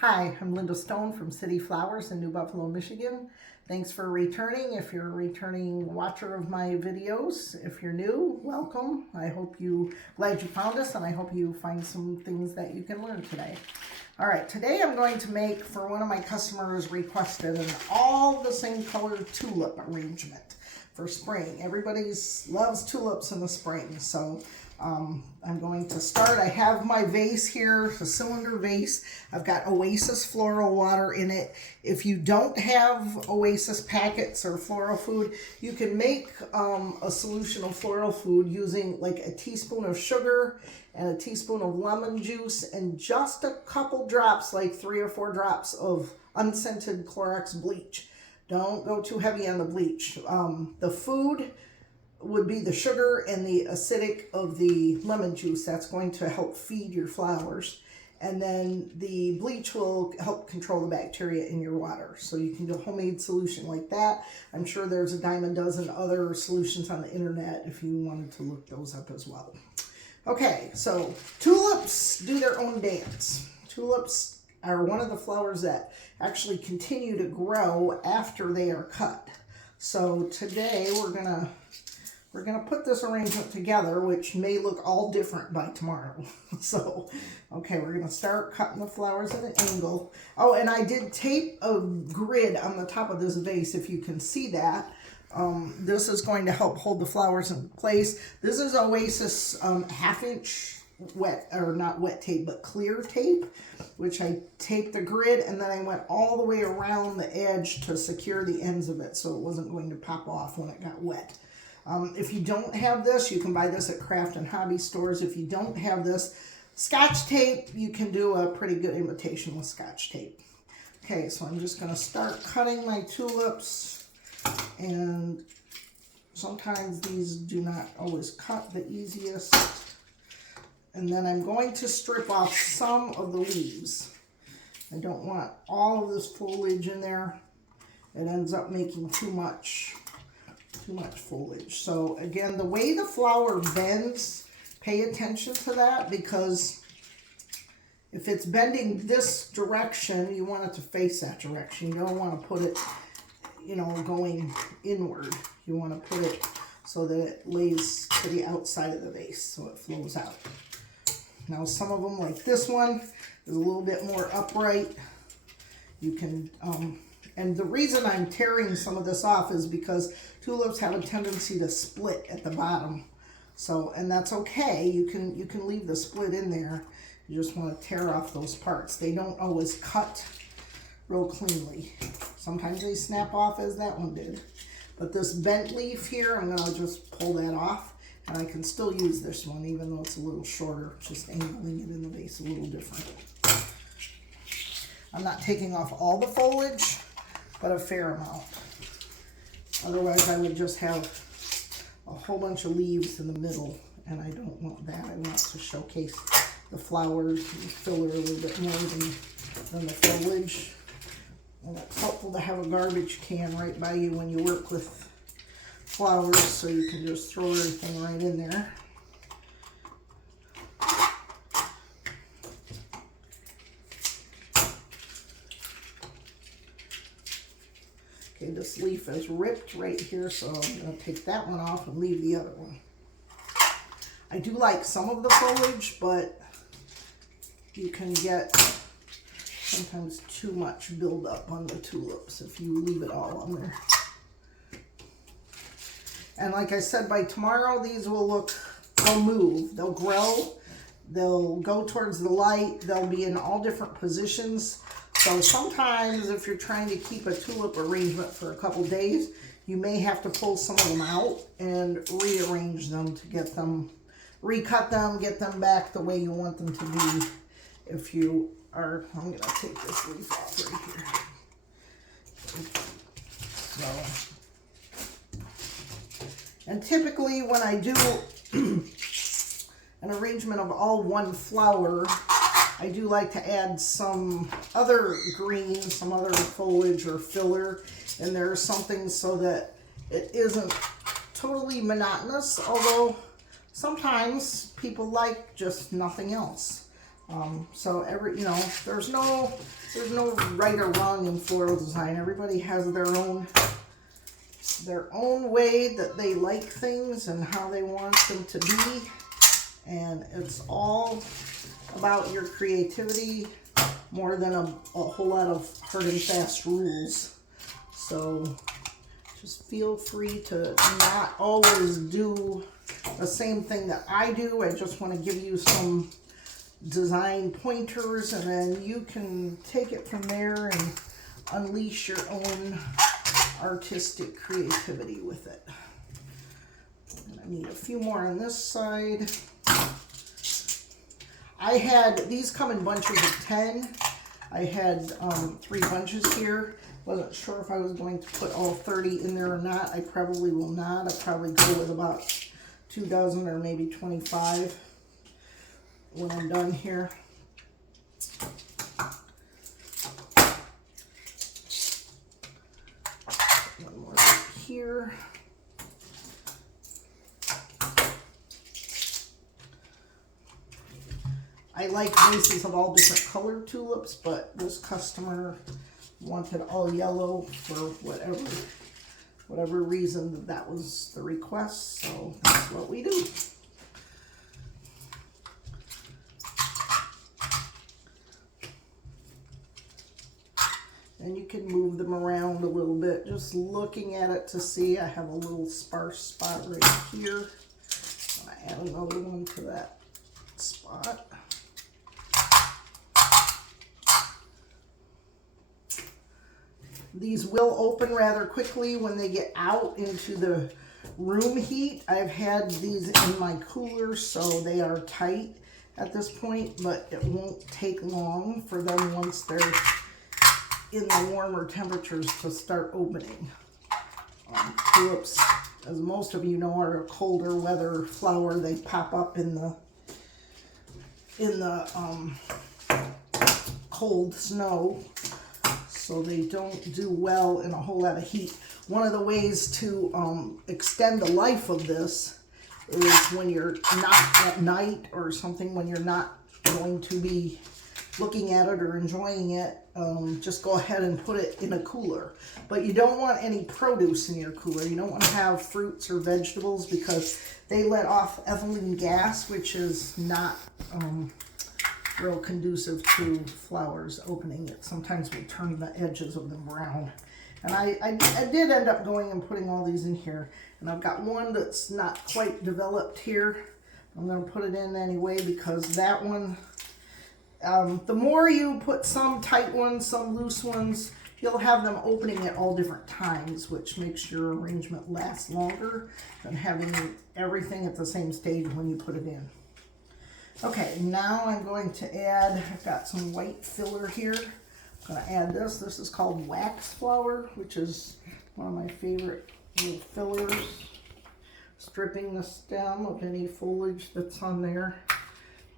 Hi, I'm Linda Stone from City Flowers in New Buffalo, Michigan. Thanks for returning. If you're a returning watcher of my videos, if you're new, welcome. Glad you found us, and I hope you find some things that you can learn today. All right, today I'm going to make, for one of my customers requested, an all the same color tulip arrangement for spring. Everybody loves tulips in the spring, so I'm going to start. I have my vase here, a cylinder vase. I've got Oasis floral water in it. If you don't have Oasis packets or floral food, you can make a solution of floral food using like a teaspoon of sugar and a teaspoon of lemon juice and just a couple drops, like 3 or 4 drops of unscented Clorox bleach. Don't go too heavy on the bleach. The food would be the sugar and the acidic of the lemon juice. That's going to help feed your flowers. And then the bleach will help control the bacteria in your water. So you can do a homemade solution like that. I'm sure there's a dime a dozen other solutions on the internet if you wanted to look those up as well. Okay, so tulips do their own dance. Tulips are one of the flowers that actually continue to grow after they are cut. So today we're gonna put this arrangement together, which may look all different by tomorrow. So, okay, we're gonna start cutting the flowers at an angle. Oh, and I did tape a grid on the top of this vase, if you can see that. This is going to help hold the flowers in place. This is Oasis 1/2 inch wet, or not wet tape, but clear tape, which I taped the grid, and then I went all the way around the edge to secure the ends of it so it wasn't going to pop off when it got wet. If you don't have this, you can buy this at craft and hobby stores. If you don't have this, Scotch tape, you can do a pretty good imitation with Scotch tape. Okay, so I'm just going to start cutting my tulips, and sometimes these do not always cut the easiest. And then I'm going to strip off some of the leaves. I don't want all of this foliage in there. It ends up making too much foliage. So again, the way the flower bends, pay attention to that, because if it's bending this direction, you want it to face that direction. You don't want to put it, going inward. You want to put it so that it lays to the outside of the vase so it flows out. Now some of them, like this one, is a little bit more upright. You can, and the reason I'm tearing some of this off is because tulips have a tendency to split at the bottom. So, and that's okay. You can leave the split in there. You just want to tear off those parts. They don't always cut real cleanly. Sometimes they snap off, as that one did. But this bent leaf here, I'm going to just pull that off. And I can still use this one, even though it's a little shorter, just angling it in the vase a little different. I'm not taking off all the foliage, but a fair amount. Otherwise, I would just have a whole bunch of leaves in the middle, and I don't want that. I want to showcase the flowers and filler a little bit more than the foliage. And it's helpful to have a garbage can right by you when you work with flowers, so you can just throw everything right in there. Okay, this leaf is ripped right here, so I'm going to take that one off and leave the other one. I do like some of the foliage, but you can get sometimes too much buildup on the tulips if you leave it all on there. And like I said, by tomorrow, these will they'll move, they'll grow, they'll go towards the light, they'll be in all different positions. So sometimes if you're trying to keep a tulip arrangement for a couple days, you may have to pull some of them out and rearrange them to get them, recut them, get them back the way you want them to be. If you are, I'm going to take this leaf off right here. So. And typically when I do an arrangement of all one flower, I do like to add some other green, some other foliage or filler in there or something so that it isn't totally monotonous, although sometimes people like just nothing else. So there's no right or wrong in floral design. Everybody has their own way that they like things and how they want them to be. And it's all about your creativity more than a whole lot of hard and fast rules. So just feel free to not always do the same thing that I do. I just want to give you some design pointers, and then you can take it from there and unleash your own artistic creativity with it. And I need a few more on this side. These come in bunches of 10. I had 3 bunches here. Wasn't sure if I was going to put all 30 in there or not. I probably will not. I'll probably go with about 2 dozen or maybe 25 when I'm done here. One more right here. I like vases of all different color tulips, but this customer wanted all yellow for whatever reason that was the request, so that's what we do. And you can move them around a little bit, just looking at it to see. I have a little sparse spot right here. I add another one to that spot. These will open rather quickly when they get out into the room heat. I've had these in my cooler, so they are tight at this point, but it won't take long for them once they're in the warmer temperatures to start opening. Tulips, as most of you know, are a colder weather flower. They pop up in the cold snow, so they don't do well in a whole lot of heat. One of the ways to extend the life of this is when you're not at night or something, when you're not going to be looking at it or enjoying it, just go ahead and put it in a cooler. But you don't want any produce in your cooler. You don't want to have fruits or vegetables because they let off ethylene gas, which is not real conducive to flowers opening. It sometimes will turn the edges of them brown. And I did end up going and putting all these in here. And I've got one that's not quite developed here. I'm going to put it in anyway because that one, the more you put some tight ones, some loose ones, you'll have them opening at all different times, which makes your arrangement last longer than having everything at the same stage when you put it in. Okay, now I'm going to add, I've got some white filler here. I'm going to add this. This is called wax flower, which is one of my favorite little fillers. Stripping the stem of any foliage that's on there.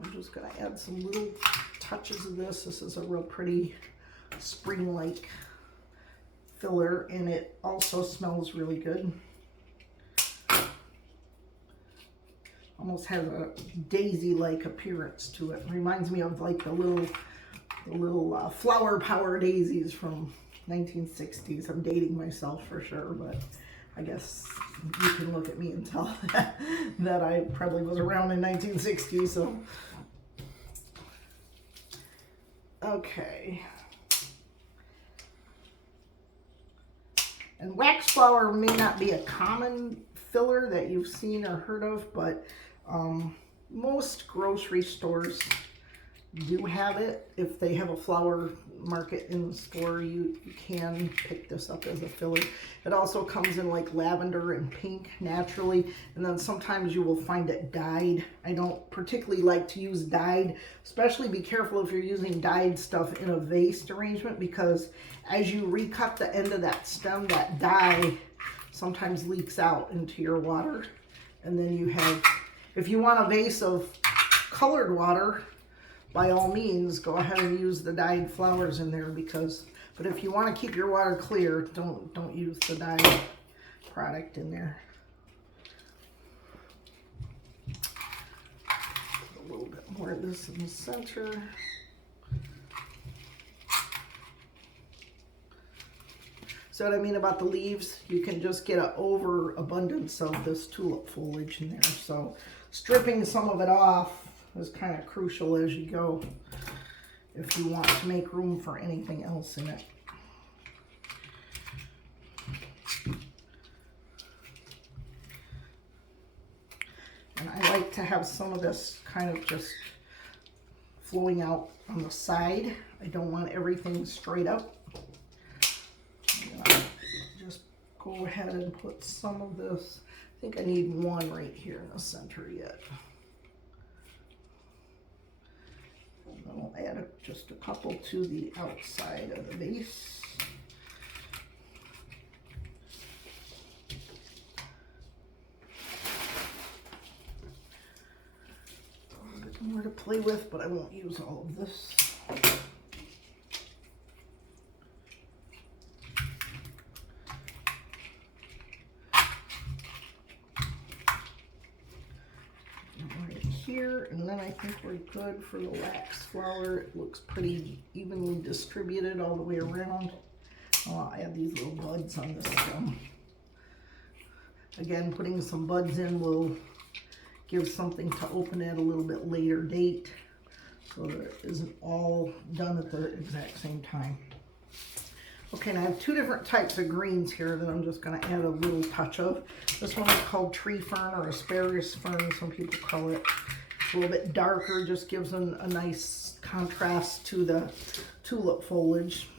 I'm just going to add some little touches of this. This is a real pretty spring-like filler, and it also smells really good. Almost has a daisy-like appearance to it. Reminds me of like the little flower power daisies from 1960s. I'm dating myself for sure, but I guess you can look at me and tell that I probably was around in 1960. So, okay. And wax flower may not be a common filler that you've seen or heard of, but most grocery stores do have it. If they have a flower market in the store, you can pick this up as a filler. It also comes in like lavender and pink naturally, and then sometimes you will find it dyed. I don't particularly like to use dyed, especially be careful if you're using dyed stuff in a vase arrangement, because as you recut the end of that stem, that dye sometimes leaks out into your water. And then you have, if you want a vase of colored water, by all means, go ahead and use the dyed flowers in there, but if you want to keep your water clear, don't use the dyed product in there. A little bit wear this in the center. So what I mean about the leaves, you can just get an overabundance of this tulip foliage in there. So stripping some of it off is kind of crucial as you go if you want to make room for anything else in it. And I like to have some of this kind of just flowing out on the side. I don't want everything straight up. Just go ahead and put some of this. I think I need one right here in the center yet. And then I'll add just a couple to the outside of the base. A bit more to play with, but I won't use all of this. Here, and then I think we're good for the wax flower. It looks pretty evenly distributed all the way around. I'll add these little buds on this stem. Again, putting some buds in will give something to open at a little bit later date so that it isn't all done at the exact same time. Okay, now I have two different types of greens here that I'm just going to add a little touch of. This one is called tree fern or asparagus fern, some people call it. It's a little bit darker, just gives a nice contrast to the tulip foliage.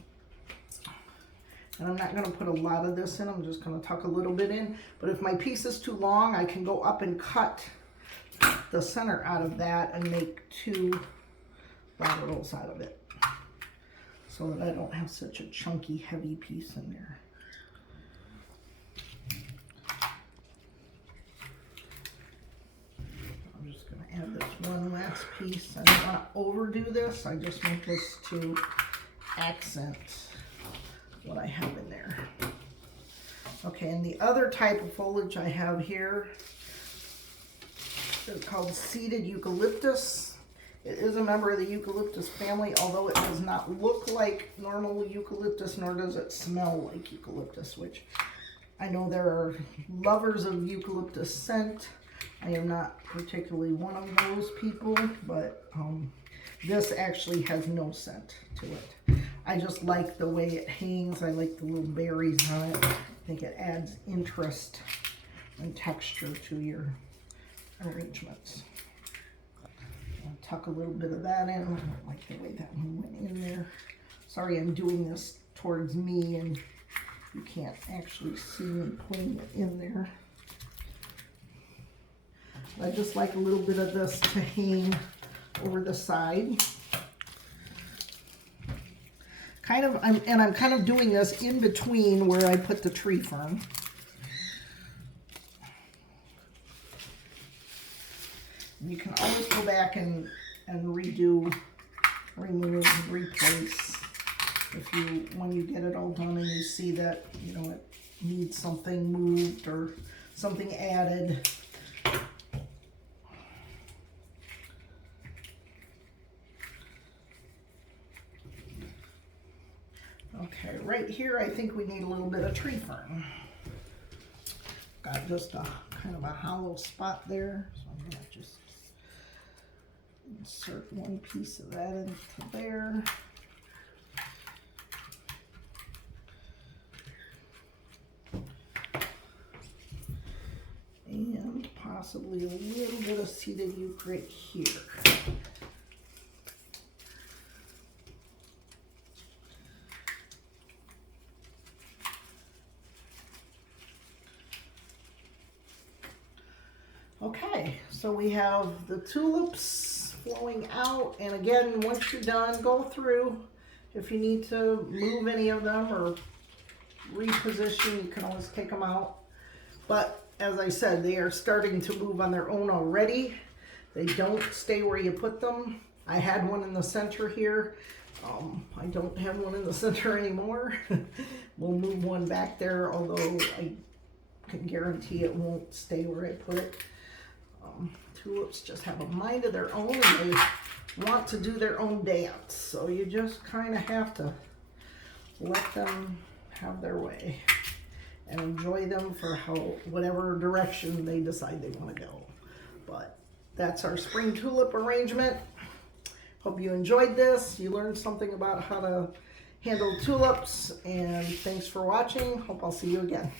And I'm not going to put a lot of this in, I'm just going to tuck a little bit in. But if my piece is too long, I can go up and cut the center out of that and make two laterals out of it, so that I don't have such a chunky, heavy piece in there. I'm just going to add this one last piece. I don't want to overdo this. I just want this to accent what I have in there. Okay, and the other type of foliage I have here is called seeded eucalyptus. It is a member of the eucalyptus family, although it does not look like normal eucalyptus, nor does it smell like eucalyptus, which I know there are lovers of eucalyptus scent. I am not particularly one of those people, but this actually has no scent to it. I just like the way it hangs. I like the little berries on it. I think it adds interest and texture to your arrangements. I'll tuck a little bit of that in. I don't like the way that one went in there. Sorry, I'm doing this towards me and you can't actually see me putting it in there. I just like a little bit of this to hang over the side. I'm kind of doing this in between where I put the tree fern. You can always go back and redo, remove, replace when you get it all done and you see that, you know, it needs something moved or something added. Okay, right here I think we need a little bit of tree fern. Got just a kind of a hollow spot there, so I'm gonna just insert one piece of that into there. And possibly a little bit of seeded euc right here. Okay, so we have the tulips flowing out, and again, once you're done, go through. If you need to move any of them or reposition, you can always take them out. But as I said, they are starting to move on their own already. They don't stay where you put them. I had one in the center here. I don't have one in the center anymore. We'll move one back there, although I can guarantee it won't stay where I put it. Tulips just have a mind of their own, and they want to do their own dance. So you just kind of have to let them have their way and enjoy them for whatever direction they decide they want to go. But that's our spring tulip arrangement. Hope you enjoyed this. You learned something about how to handle tulips, and thanks for watching. Hope I'll see you again.